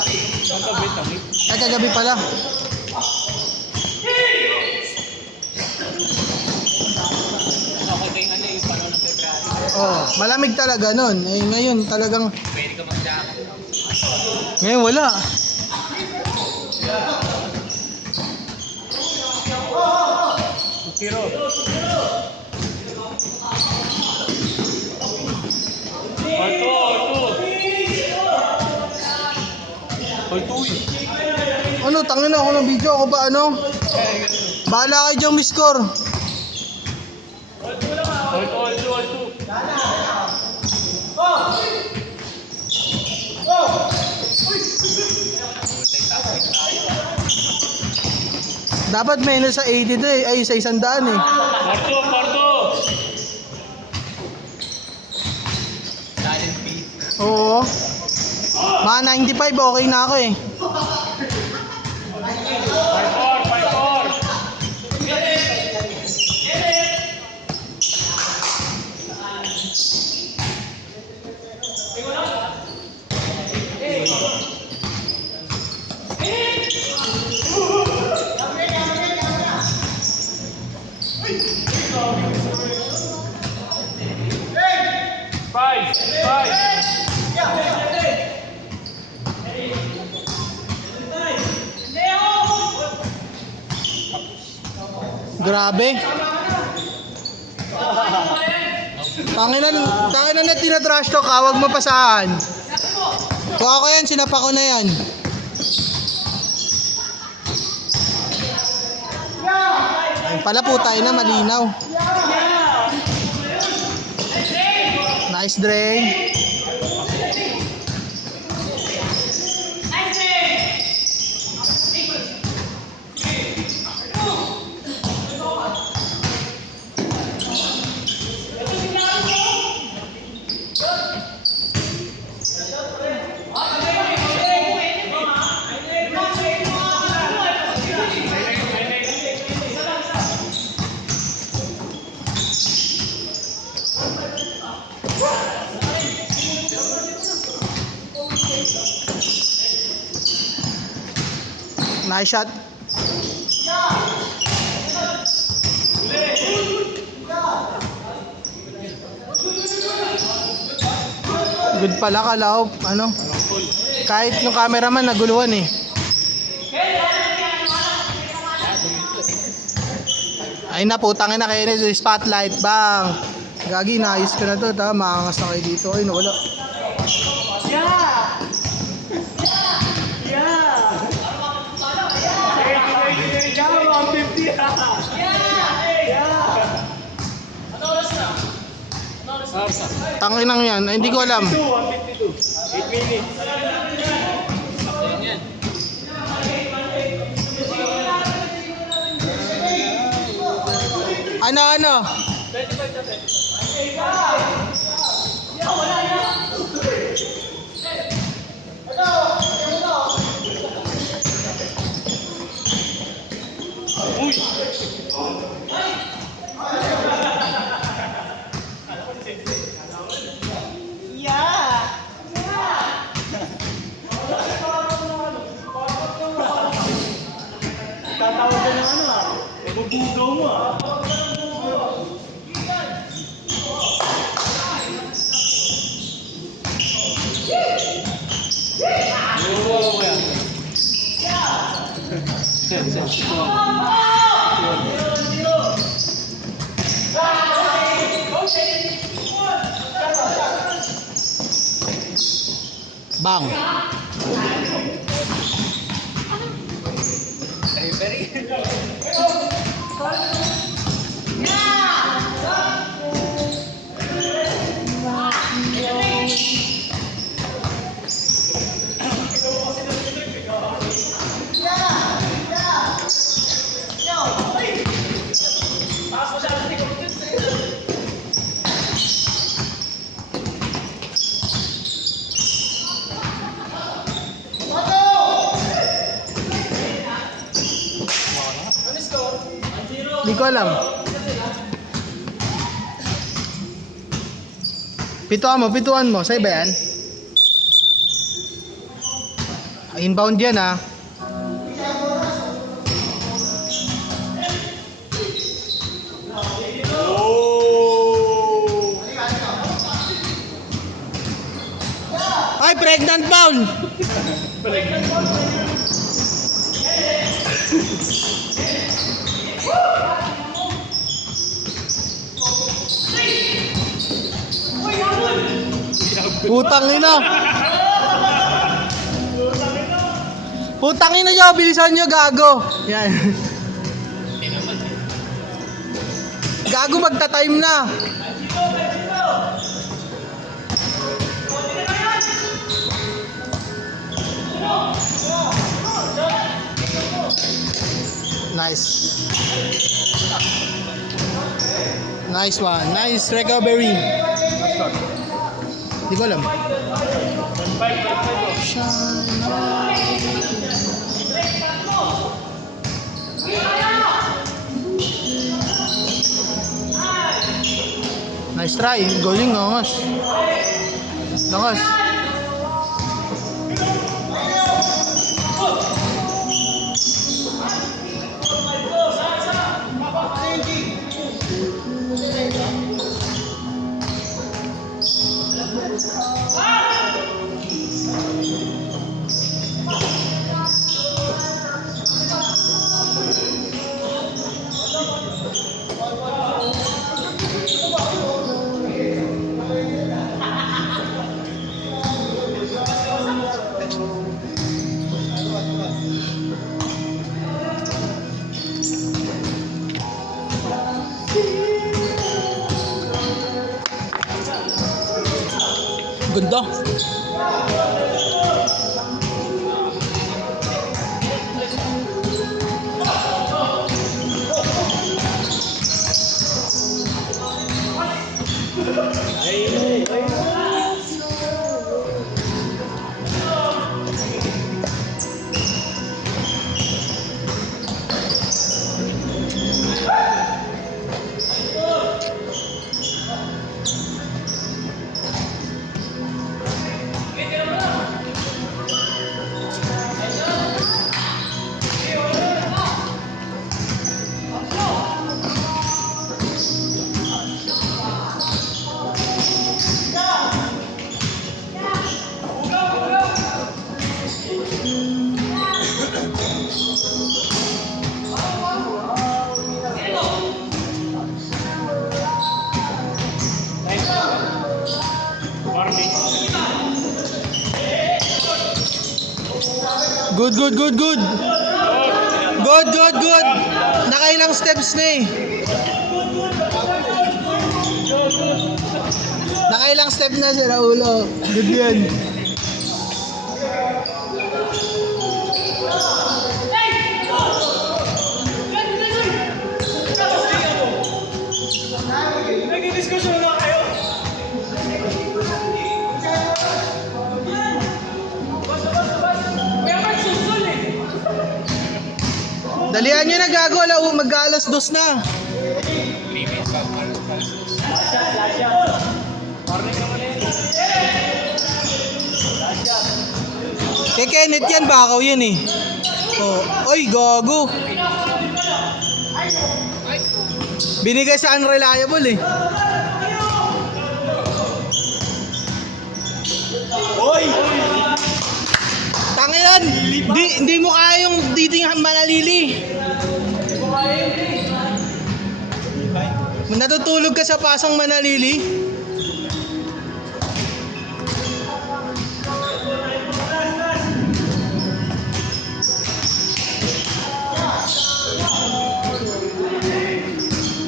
Ay, kagabi pala. Oh, malamig talaga nun. Eh, ngayon talagang... Pwede ka mag-jacket. Ngayon wala. Tiro. Ano, tangin ako ng video. Ako ba ano? Bahala kayo dyan, miss-score. Dapat may sa 80 to eh. Ay, sa 100 eh. Porto! Oo. Mga 95, okay na ako eh. 5. Grabe. Tangina na tinatrash talk, wag mo pasahan. Kuha ko yan, sinapa ko na yan. Ayun pala po tayo na malinaw. Nice drain. Nice shot. Good pala Kalao, ano? Kahit yung cameraman naguluhan eh. Ay na putangin na kayo nito, spotlight bang. Gagi, naayos ko na to, ta, maangas na kayo dito. Ay nawala. Tanginang yan, ay, hindi ko alam. 8 minutes. Ano? Tatawag ka ng ano ah. Mabubugaw mo ah. Bang. Hindi ko alam. Pituan mo. Sa'yo ba yan? Inbound yan ha. Oh! Ay, pregnant foul! Putang ina! Putang ina nyo, bilisan nyo, gago! Yan. Gago, magta-time na! Nice. Nice one. Nice recovery. Hindi ko alam. Nice try. Galing, angas. Angas. Ganda. Good, good, good, good. Good, good, good. Nakailang steps na eh. Nakailang step na si Raulo. Good yan. Nag-discussion na kayo. Dalihan nyo na, gago. Mag-alas 2 na. Kay Kenneth yan, bakaw yan eh. Oh. Oy, gago. Binigay sa unreliable eh. Oy! Tanga yan! Hindi mo kaya yung dating manalili. Natutulog ka sa pasang manalili.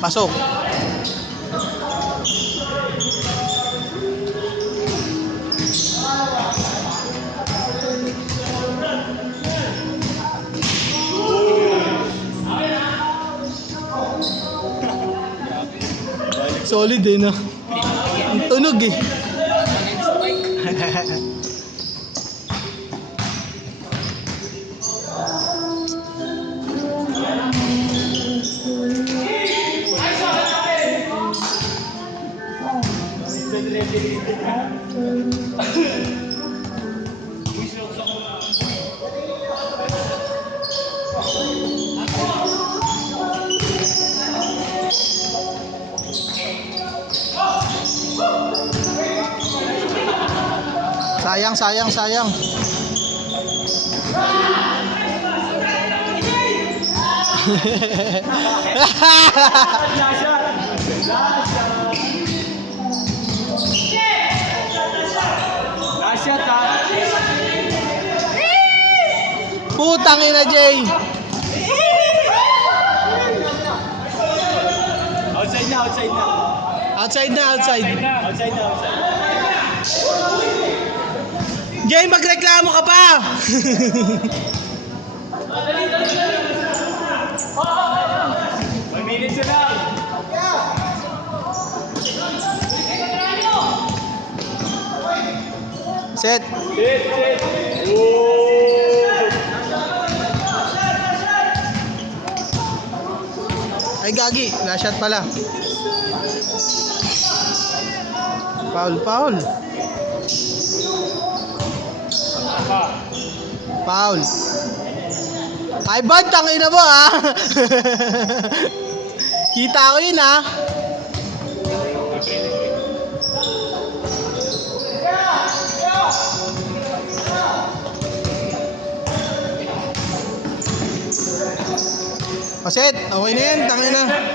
Pasok. Solid eh, no? Ang tunog eh. Sayang, sayang, sayang. Last shot. Last shot ha. Putang ina, Jay. Outside na, outside na. Outside na, outside. Outside na, outside. Jay, magreklamo ka pa. 1 minute na lang. Set. Sit, sit. Oh! Ay, gagi. Last shot pala. Foul, foul. Foul. Ay, bad, tangina mo, ha? Kita ko yun, ha? O, set. Okay na yan, tangina.